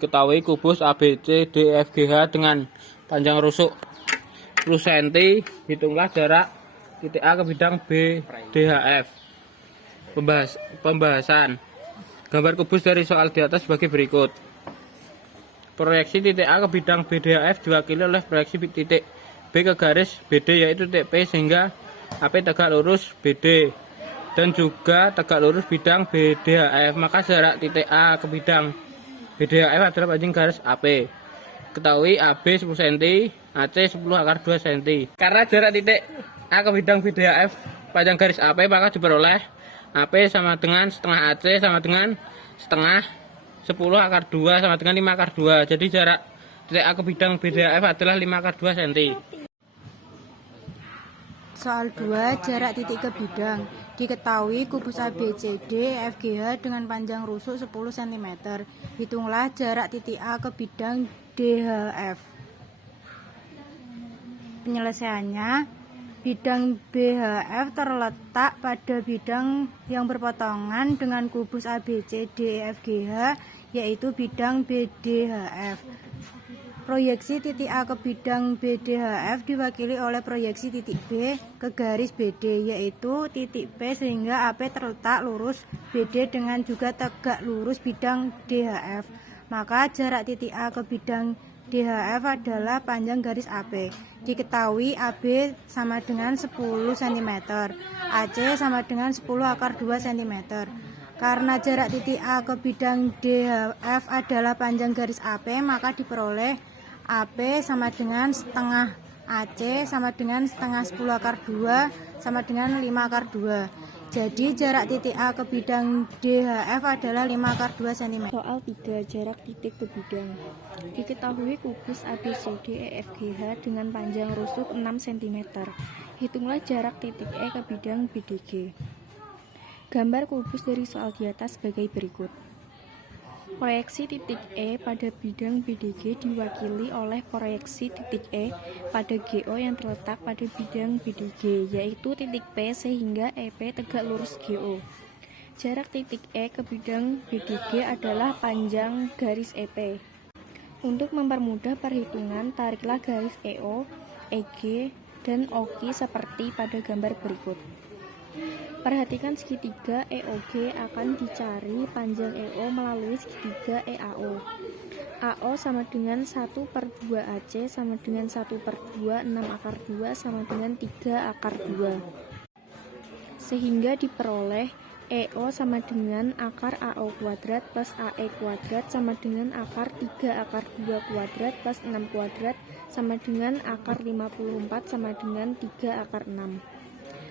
Diketahui kubus ABCDEFGH dengan panjang rusuk 10 cm. Hitunglah jarak titik A ke bidang BDHF. Pembahasan. Gambar kubus dari soal di atas sebagai berikut. Proyeksi titik A ke bidang BDHF diwakili oleh proyeksi titik B ke garis BD, yaitu titik P, sehingga AP tegak lurus BD dan juga tegak lurus bidang BDHF. Maka jarak titik A ke bidang BDHF adalah panjang garis AP. Ketahui AB 10 cm, AC 10/2 cm. Karena jarak titik A ke bidang BDHF panjang garis AP, maka diperoleh AP sama dengan setengah AC sama dengan setengah 10/2 sama dengan 5/2. Jadi jarak titik A ke bidang BDHF adalah 5/2 cm. Soal 2, jarak titik ke bidang. Diketahui kubus ABCD EFGH dengan panjang rusuk 10 cm. Hitunglah jarak titik A ke bidang DHF. Penyelesaiannya, bidang BHF terletak pada bidang yang berpotongan dengan kubus ABCD EFGH, yaitu bidang BDHF. Proyeksi titik A ke bidang BDHF diwakili oleh proyeksi titik B ke garis BD, yaitu titik P, sehingga AP terletak lurus BD dengan juga tegak lurus bidang DHF. Maka jarak titik A ke bidang DHF adalah panjang garis AP. Diketahui AB sama dengan 10 cm, AC sama dengan 10/2 cm. Karena jarak titik A ke bidang DHF adalah panjang garis AP, maka diperoleh AP sama dengan setengah AC sama dengan setengah 10/2 sama dengan 5/2. Jadi jarak titik A ke bidang DHF adalah 5/2 cm. Soal 3, jarak titik ke bidang. Diketahui kubus ABCDEFGH dengan panjang rusuk 6 cm. Hitunglah jarak titik E ke bidang BDG. Gambar kubus dari soal di atas sebagai berikut. Proyeksi titik E pada bidang BDG diwakili oleh proyeksi titik E pada GO yang terletak pada bidang BDG, yaitu titik P, sehingga EP tegak lurus GO. Jarak titik E ke bidang BDG adalah panjang garis EP. Untuk mempermudah perhitungan, tariklah garis EO, EG, dan OQ seperti pada gambar berikut. Perhatikan segitiga EOG akan dicari panjang EO melalui segitiga EAO. AO sama dengan 1/2 AC sama dengan 1/2 6/2 sama dengan 3/2. Sehingga diperoleh EO sama dengan akar AO kuadrat plus AE kuadrat sama dengan akar 3/2 kuadrat plus 6 kuadrat sama dengan akar 54 sama dengan 3/6.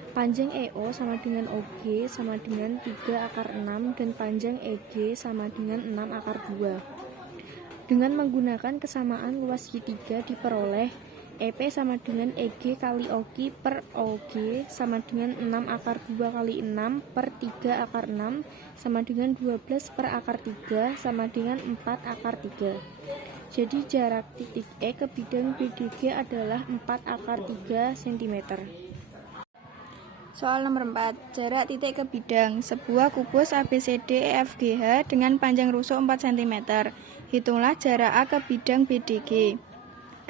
Panjang EO sama dengan OG sama dengan 3/6 dan panjang EG sama dengan 6/2. Dengan menggunakan kesamaan luas segitiga diperoleh EP sama dengan EG kali OG per OG sama dengan 6/2 kali 6 per 3/6 sama dengan 12/3 sama dengan 4/3. Jadi jarak titik E ke bidang BDG adalah 4/3 cm. Soal nomor 4, jarak titik ke bidang. Sebuah kubus ABCDEFGH dengan panjang rusuk 4 cm. Hitunglah jarak A ke bidang BDG.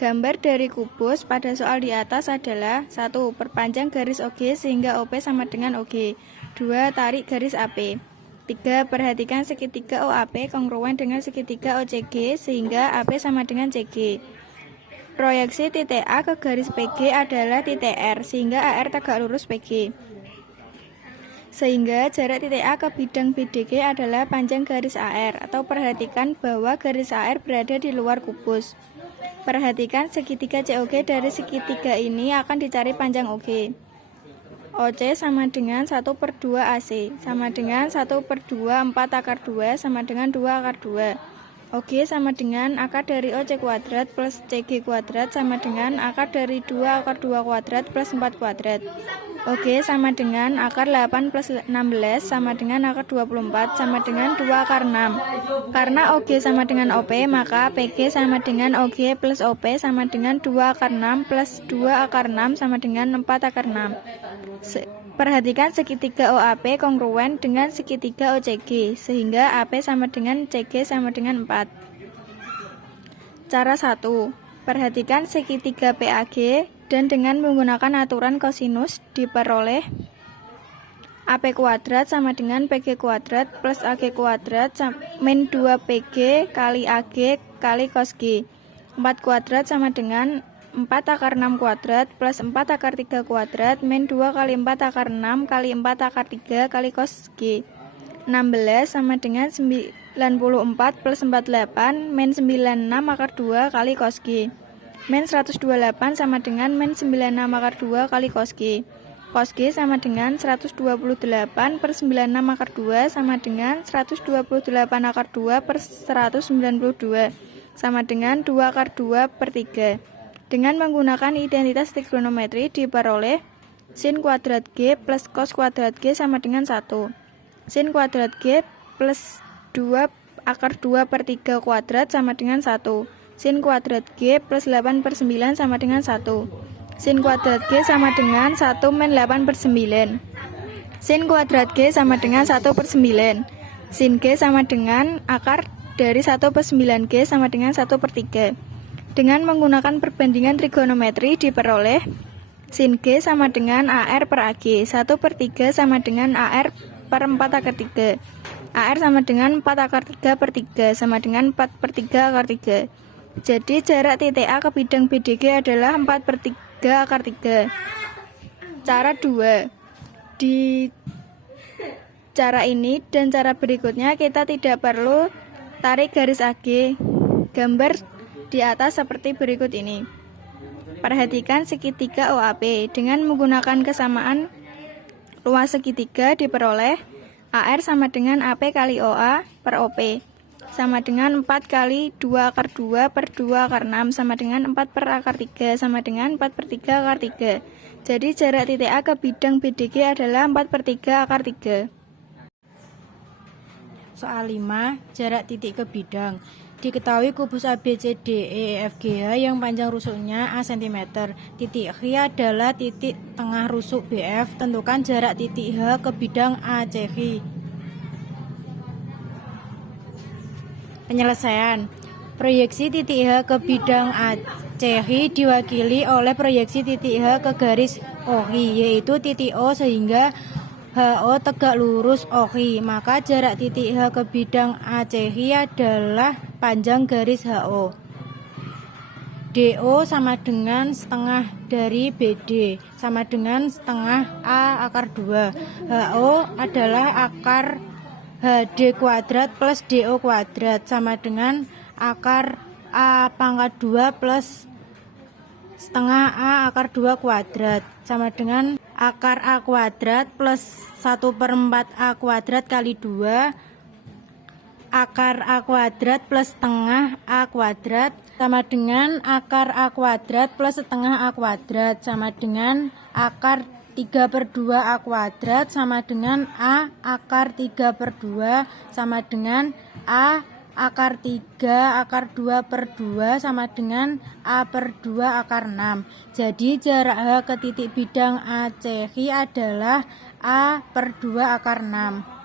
Gambar dari kubus pada soal di atas adalah: 1. Perpanjang garis OG sehingga OP sama dengan OG. 2. Tarik garis AP. 3. Perhatikan segitiga OAP kongruen dengan segitiga OCG sehingga AP sama dengan CG. Proyeksi titik A ke garis PG adalah titik R, sehingga AR tegak lurus PG. Sehingga jarak titik A ke bidang BDG adalah panjang garis AR, atau perhatikan bahwa garis AR berada di luar kubus. Perhatikan segitiga COG dari segitiga ini akan dicari panjang OG. OC sama dengan 1/2 AC, sama dengan 1/2 4/2 sama dengan 2/2. OG sama dengan akar dari OC kuadrat plus CG kuadrat sama dengan akar dari 2/2 kuadrat plus 4 kuadrat. OG sama dengan akar 8 plus 16 sama dengan akar 24 sama dengan 2/6. Karena OG sama dengan OP, maka PG sama dengan OG plus OP sama dengan 2/6 plus 2/6 sama dengan 4/6. Perhatikan segitiga OAP kongruen dengan segitiga OCG, sehingga AP sama dengan CG sama dengan 4. Cara 1. Perhatikan segitiga PAG dan dengan menggunakan aturan kosinus diperoleh AP kuadrat sama dengan PG kuadrat plus AG kuadrat min 2PG kali AG kali cos G. 4 kuadrat sama dengan 4 akar 6 kuadrat plus 4 akar 3 kuadrat min 2 kali 4 akar 6 kali 4 akar 3 kali cos G. 16 sama dengan 94 plus 48 min 96 akar 2 kali cos G. Min 128 sama dengan min 96 akar 2 kali cos G. Cos G sama dengan 128 per 96 akar 2 sama dengan 128 akar 2 per 192 sama dengan 2 akar 2 per 3. Dengan menggunakan identitas trigonometri diperoleh sin kuadrat G plus cos kuadrat G sama dengan 1. Sin kuadrat G plus 2 akar 2 per 3 kuadrat sama dengan 1. Sin kuadrat G plus 8 per 9 sama dengan 1. Sin kuadrat G sama dengan 1 min 8 per 9. Sin kuadrat G sama dengan 1 per 9. Sin G sama dengan akar dari 1 per 9G sama dengan 1 per 3. Dengan menggunakan perbandingan trigonometri diperoleh sin G sama dengan AR per AG. 1 per 3 sama dengan AR per 4 akar 3. AR sama dengan 4 akar 3 per 3 sama dengan 4 per 3 akar 3. Jadi jarak titik A ke bidang BDG adalah 4 per 3 akar 3. Cara 2. Di cara ini dan cara berikutnya kita tidak perlu tarik garis AG. Gambar di atas seperti berikut ini. Perhatikan segitiga OAP. Dengan menggunakan kesamaan luas segitiga diperoleh AR sama dengan AP kali OA per OP sama dengan 4 kali 2 akar 2 per 2 akar 6 sama dengan 4 per akar 3 sama dengan 4 per 3 akar 3. Jadi jarak titik A ke bidang BDG adalah 4 per 3 akar 3. Soal 5. Jarak titik ke bidang. Diketahui kubus ABCDEFGH yang panjang rusuknya A cm. Titik H adalah titik tengah rusuk BF. Tentukan jarak titik H ke bidang ACH. Penyelesaian. Proyeksi titik H ke bidang ACH diwakili oleh proyeksi titik H ke garis OI, yaitu titik O sehingga HO tegak lurus OI. Maka jarak titik H ke bidang ACH adalah panjang garis HO. DO sama dengan setengah dari BD sama dengan setengah A akar 2. HO adalah akar HD kuadrat plus DO kuadrat sama dengan akar A pangkat 2 plus setengah A akar 2 kuadrat sama dengan akar A kuadrat plus 1/4 A kuadrat kali 2 akar A kuadrat plus setengah A kuadrat sama dengan akar A kuadrat plus setengah A kuadrat sama dengan akar 3/2 A kuadrat sama dengan A akar 3/2 sama dengan A akar 3 akar 2/2 sama dengan A/2 akar 6. Jadi jarak H ke titik bidang ACH adalah A/2 akar 6.